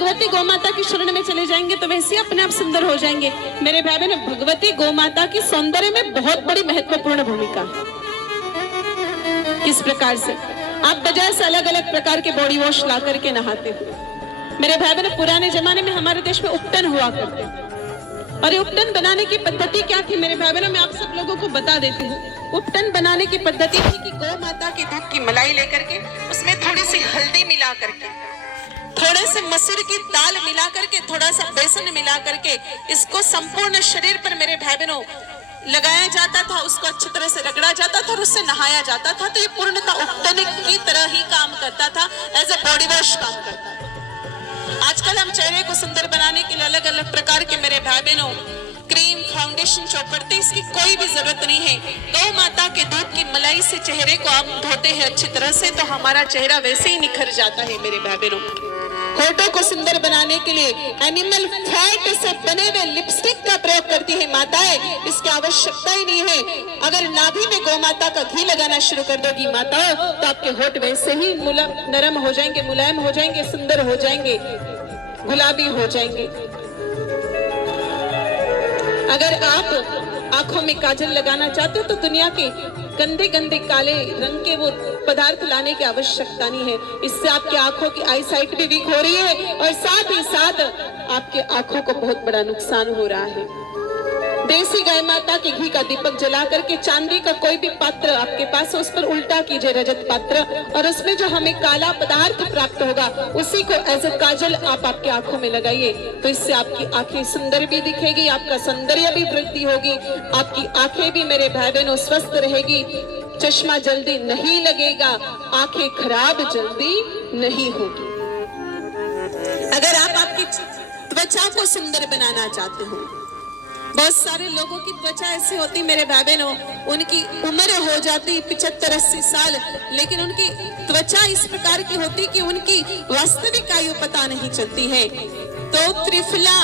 भगवती गोमाता की शरण में चले जाएंगे तो वैसे ही अपने आप सुंदर हो जाएंगे। मेरे भाई बहन, भगवती गोमाता की सौंदर्य में बहुत बड़ी महत्वपूर्ण भूमिका है। किस प्रकार से आप बजाय से अलग अलग प्रकार के बॉडी वॉश ला करके नहाते हो। मेरे भाई बहन, पुराने जमाने में हमारे देश में उपटन हुआ करते, और ये उपटन बनाने की पद्धति क्या थी मेरे भाई बहनों, मैं आप सब लोगों को बता देती हूँ। उपटन बनाने की पद्धति थी कि गौ माता के दूध की मलाई लेकर के उसमें थोड़ी सी हल्दी मिला करके, थोड़े से मसूर की दाल मिला करके, थोड़ा सा बेसन मिला करके इसको संपूर्ण शरीर पर मेरे भाई बहनों लगाया जाता था, उसको अच्छी तरह से रगड़ा जाता था और उससे नहाया जाता था। तो ये पूर्णतः उपटन की तरह ही काम करता था, एज ए बॉडी वॉश काम करता था। आजकल हम चेहरे को सुंदर बनाने के लिए अलग अलग प्रकार के मेरे भाई बहनों क्रीम, फाउंडेशन, चौपड़ते, इसकी कोई भी जरूरत नहीं है। गौ माता के दूध की मलाई से चेहरे को आप धोते हैं अच्छी तरह से तो हमारा चेहरा वैसे ही निखर जाता है मेरे भाई बहनों। होठों को सुंदर बनाने के लिए एनिमल फैट से बने हुए लिपस्टिक का प्रयोग करती है माताएं, इसकी आवश्यकता ही नहीं है। अगर नाभि में गौ माता का घी लगाना शुरू कर दोगी माताओं तो आपके होठ वैसे ही नरम हो जाएंगे, मुलायम हो जाएंगे, सुंदर हो जाएंगे, गुलाबी हो जाएंगे। अगर आप आंखों में काजल लगाना चाहते हो तो दुनिया के गंदे गंदे काले रंग के वो पदार्थ लाने की आवश्यकता नहीं है। इससे आपकी आंखों की आई साइट भी वीक हो रही है और साथ ही साथ आपके आंखों को बहुत बड़ा नुकसान हो रहा है। देसी गाय माता के घी का दीपक जला करके चांदी का कोई भी पात्र आपके पास है उस पर उल्टा कीजिए रजत पात्र, और उसमें जो हमें काला पदार्थ प्राप्त होगा उसी को एज ए काजल आप आपकी आंखों में लगाइए। तो इससे आपकी आंखें सुंदर भी दिखेगी, आपका सौंदर्य भी वृद्धि होगी, आपकी आंखें भी मेरे भाई बहनों स्वस्थ रहेगी, चश्मा जल्दी नहीं लगेगा, आंखें खराब जल्दी नहीं होगी। अगर आप आपकी त्वचा को सुंदर बनाना चाहते हो, बहुत सारे लोगों की त्वचा ऐसी होती मेरे भाई बहनों, उनकी उम्र हो जाती 75-80 साल, लेकिन उनकी त्वचा इस प्रकार की होती कि उनकी वास्तविक आयु पता नहीं चलती है। तो त्रिफला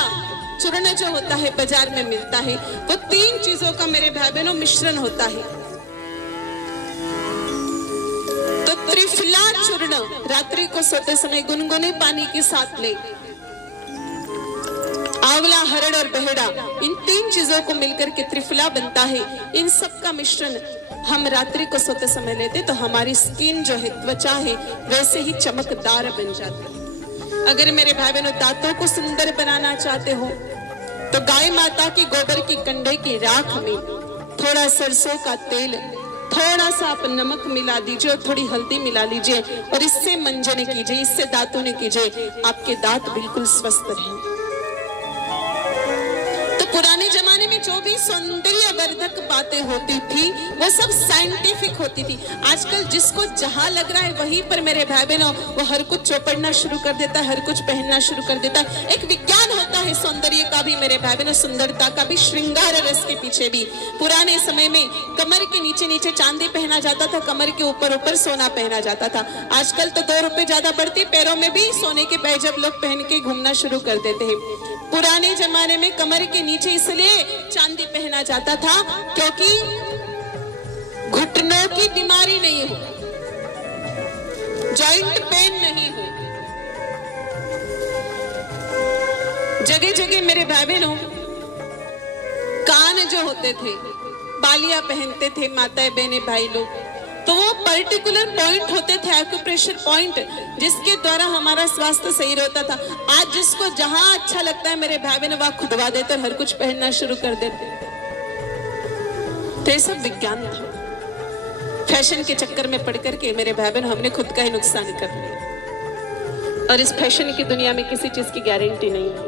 चूर्ण जो होता है बाजार में मिलता है, वो 3 चीजों का मेरे भाई बहनों मिश्रण होता है। तो त्रिफला चूर्ण रात्रि को सोते समय गुनगुने पानी के साथ ले, आंवला, हरड़ और बहेड़ा, इन 3 चीजों को मिलकर के त्रिफला बनता है। इन सब का मिश्रण हम रात्रि को सोते समय लेते तो हमारी स्किन जो है, त्वचा है, वैसे ही चमकदार बन जाती है। अगर मेरे भाई बहनों दांतों को सुंदर बनाना चाहते हो तो गाय माता की गोबर की कंडे की राख में थोड़ा सरसों का तेल, थोड़ा सा आप नमक मिला दीजिए और थोड़ी हल्दी मिला लीजिए और इससे मंजन कीजिए, इससे दांतों कीजिए, आपके दांत बिल्कुल स्वस्थ रहेंगे। पुराने जमाने में जो भी सौंदर्य वर्धक बातें होती थी वो सब साइंटिफिक होती थी। आजकल जिसको जहां लग रहा है वहीं पर मेरे भाई बहनों वो हर कुछ चौपड़ना शुरू कर देता है, हर कुछ पहनना शुरू कर देता है। एक विज्ञान होता है सौंदर्य का भी मेरे भाई बहनों, सुंदरता का भी, श्रृंगार रस के पीछे भी। पुराने समय में कमर के नीचे नीचे चांदी पहना जाता था, कमर के ऊपर ऊपर सोना पहना जाता था। आजकल तो 2 रुपए ज्यादा बढ़ती, पैरों में भी सोने के पैजब लोग पहन के घूमना शुरू कर देते हैं। पुराने जमाने में कमर के नीचे इसलिए चांदी पहना जाता था क्योंकि घुटनों की बीमारी नहीं हो, जॉइंट पेन नहीं हो। जगह जगह मेरे भाई बहनों कान जो होते थे, बालियां पहनते थे माताएं बहने भाई लोग, तो वो पर्टिकुलर पॉइंट होते थे, एक्यूप्रेशर पॉइंट, जिसके द्वारा हमारा स्वास्थ्य सही रहता था। आज जिसको जहां अच्छा लगता है मेरे भाई बहन वहां खुदवा देते और हर कुछ पहनना शुरू कर देते। तो ये सब विज्ञान था। फैशन के चक्कर में पड़ करके मेरे भाई बहन हमने खुद का ही नुकसान कर लिया, और इस फैशन की दुनिया में किसी चीज की गारंटी नहीं है।